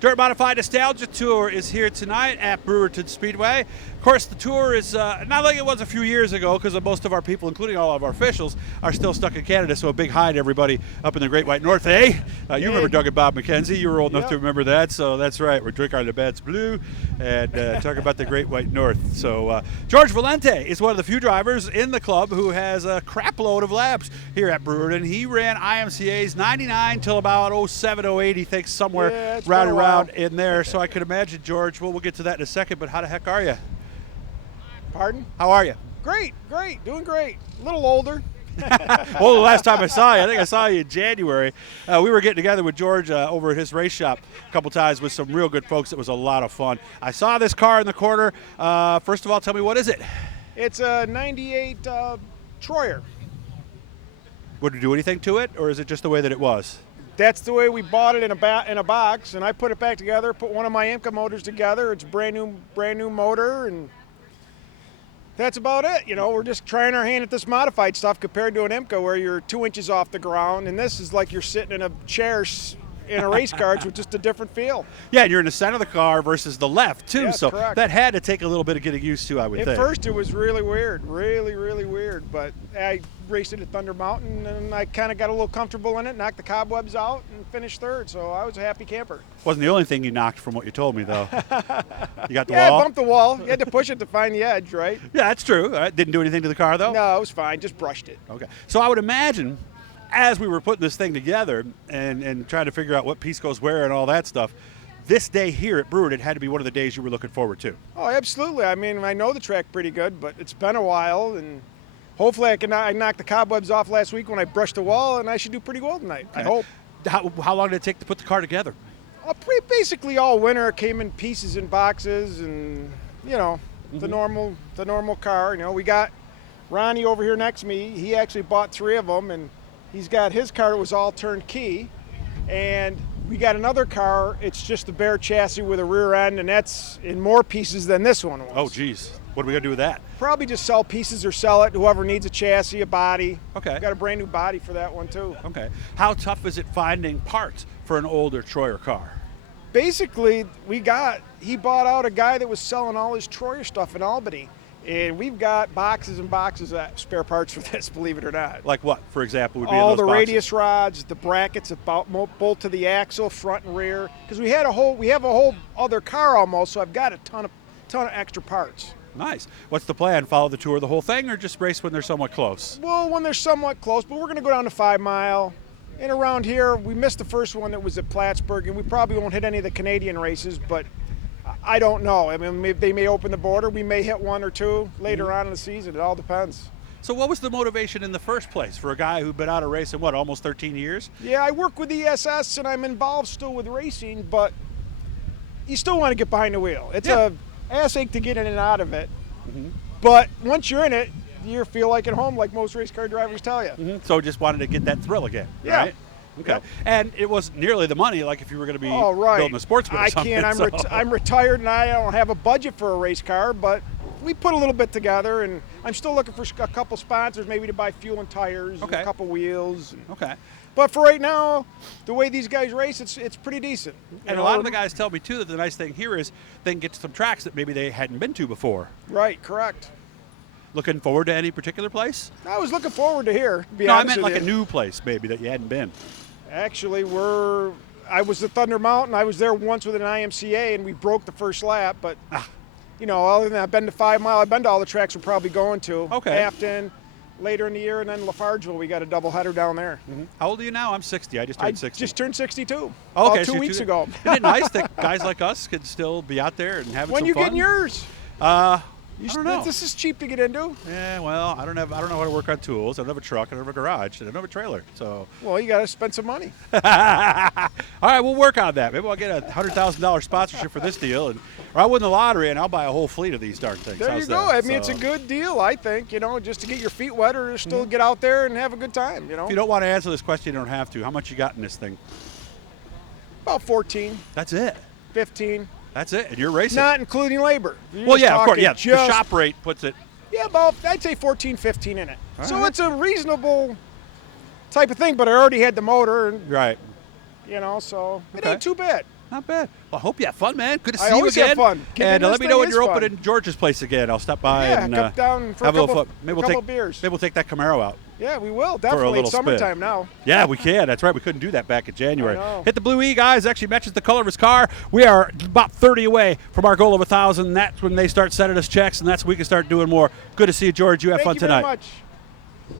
Dirt Modified Nostalgia Tour is here tonight at Brewerton Speedway. Of course, the tour is not like it was a few years ago because most of our people, including all of our officials, are still stuck in Canada. So a big hi to everybody up in the Great White North. Hey, you remember Doug and Bob McKenzie. You were old enough to remember that. So that's right. We're drinking our Labatt's Blue and talking about the Great White North. So George Valenti is one of the few drivers in the club who has a crap load of laps here at Brewerton. He ran IMCA's 99 till about 07, 08, he thinks, somewhere right around in there. So I could imagine, George, well, we'll get to that in a second, but how the heck are you? Pardon? How are you? Great, doing great. A little older. Well, the last time I saw you, I think I saw you in January. We were getting together with George over at his race shop a couple times with some real good folks. It was a lot of fun. I saw this car in the corner. First of all, tell me, what is it? It's a 98 Troyer. Would you do anything to it, or is it just the way that it was? That's the way we bought it in a box, and I put it back together, put one of my IMCA motors together. It's a brand new motor, and that's about it. You know, we're just trying our hand at this modified stuff compared to an IMCA where you're 2 inches off the ground, and this is like you're sitting in a chair in a race car. It's just a different feel. Yeah, and you're in the center of the car versus the left, too. Yes, so correct. That had to take a little bit of getting used to, I would think. At first, it was really weird, really weird, but I raced it at Thunder Mountain, and I kind of got a little comfortable in it, knocked the cobwebs out, and finished third, so I was a happy camper. Wasn't the only thing you knocked from what you told me, though. You got the Yeah, wall? I bumped the wall. You had to push it to find the edge, right? Yeah, that's true. Didn't do anything to the car, though? No, it was fine. Just brushed it. Okay. So I would imagine, as we were putting this thing together and trying to figure out what piece goes where and all that stuff, this day here at Brewerton had to be one of the days you were looking forward to. Oh, absolutely. I mean, I know the track pretty good, but it's been a while, and hopefully I knocked the cobwebs off last week when I brushed the wall, and I should do pretty well tonight. Okay. I hope. How long did it take to put the car together? Basically all winter. It came in pieces and boxes, and the normal car. You know, we got Ronnie over here next to me. He actually bought 3 of them, and he's got his car that was all turnkey, and we got another car. It's just a bare chassis with a rear end, and that's in more pieces than this one was. Oh, geez. What are we going to do with that? Probably just sell pieces or sell it. Whoever needs a chassis, a body. Okay. We got a brand new body for that one, too. Okay. How tough is it finding parts for an older Troyer car? Basically, he bought out a guy that was selling all his Troyer stuff in Albany. And we've got boxes and boxes of spare parts for this, believe it or not. Like what, for example, would be all in those the boxes? radius rods, the brackets, bolt to the axle, front and rear. Because we have a whole other car almost, so I've got a ton of extra parts. Nice. What's the plan? Follow the tour the whole thing, or just race when they're somewhat close? Well, when they're somewhat close, but we're going to go down to 5 Mile. And around here, we missed the first one that was at Plattsburgh, and we probably won't hit any of the Canadian races, but I don't know. I mean, they may open the border. We may hit 1 or 2 later on in the season. It all depends. So what was the motivation in the first place for a guy who'd been out of racing, almost 13 years? Yeah, I work with ESS, and I'm involved still with racing, but you still want to get behind the wheel. It's a ass ache to get in and out of it. Mm-hmm. But once you're in it, you feel like at home, like most race car drivers tell you. Mm-hmm. So just wanted to get that thrill again, right? Okay. Yep. And it wasn't nearly the money like if you were going to be building a sportsman or something. I'm retired, and I don't have a budget for a race car, but we put a little bit together, and I'm still looking for a couple sponsors, maybe to buy fuel and tires and a couple wheels. Okay. But for right now, the way these guys race, it's pretty decent. And a lot of the guys tell me, too, that the nice thing here is they can get to some tracks that maybe they hadn't been to before. Right, correct. Looking forward to any particular place? I was looking forward to here, to be No, I honest meant with like you. a new place maybe that you hadn't been. Actually, I was at Thunder Mountain. I was there once with an IMCA, and we broke the first lap. But, other than that, I've been to 5 Mile. I've been to all the tracks we're probably going to. Okay. Afton, later in the year, and then Lafargeville. We got a doubleheader down there. Mm-hmm. How old are you now? I'm 60. I just turned 60. I just turned 62. Oh, okay, about 2 weeks ago. Isn't it nice that guys like us could still be out there and having when some you fun? getting yours? I don't know. This is cheap to get into. Yeah, well, I don't know how to work on tools. I don't have a truck. I don't have a garage. I don't have a trailer. So. Well, you got to spend some money. All right, we'll work on that. Maybe I'll get a $100,000 sponsorship for this deal, or I'll win the lottery and I'll buy a whole fleet of these darn things. There How's you go. that? I mean, it's a good deal, I think. Just to get your feet wet or still get out there and have a good time. If you don't want to answer this question, you don't have to. How much you got in this thing? About 14. That's it. 15. That's it, and you're racing. Not including labor. Well, yeah, of course, yeah. The shop rate puts it. Yeah, about, I'd say 14, 15 in it. All so right. it's a reasonable type of thing, but I already had the motor. And, Right. so it Okay. ain't too bad. Not bad. Well, I hope you have fun, man. Good to see I you always again. have fun. And let me know when you're fun. opening George's place again. I'll stop by Yeah, and come down for have a a little couple, fun. Maybe a we'll couple take beers. Maybe we'll take that Camaro out. Yeah, we will. a Definitely. little It's spin. summertime now. Yeah, we can. That's right. We couldn't do that back in January. I know. Hit the Blue E, guys. Actually matches the color of his car. We are about 30 away from our goal of 1,000. That's when they start sending us checks, and that's when we can start doing more. Good to see you, George. You have Thank fun you tonight. very much.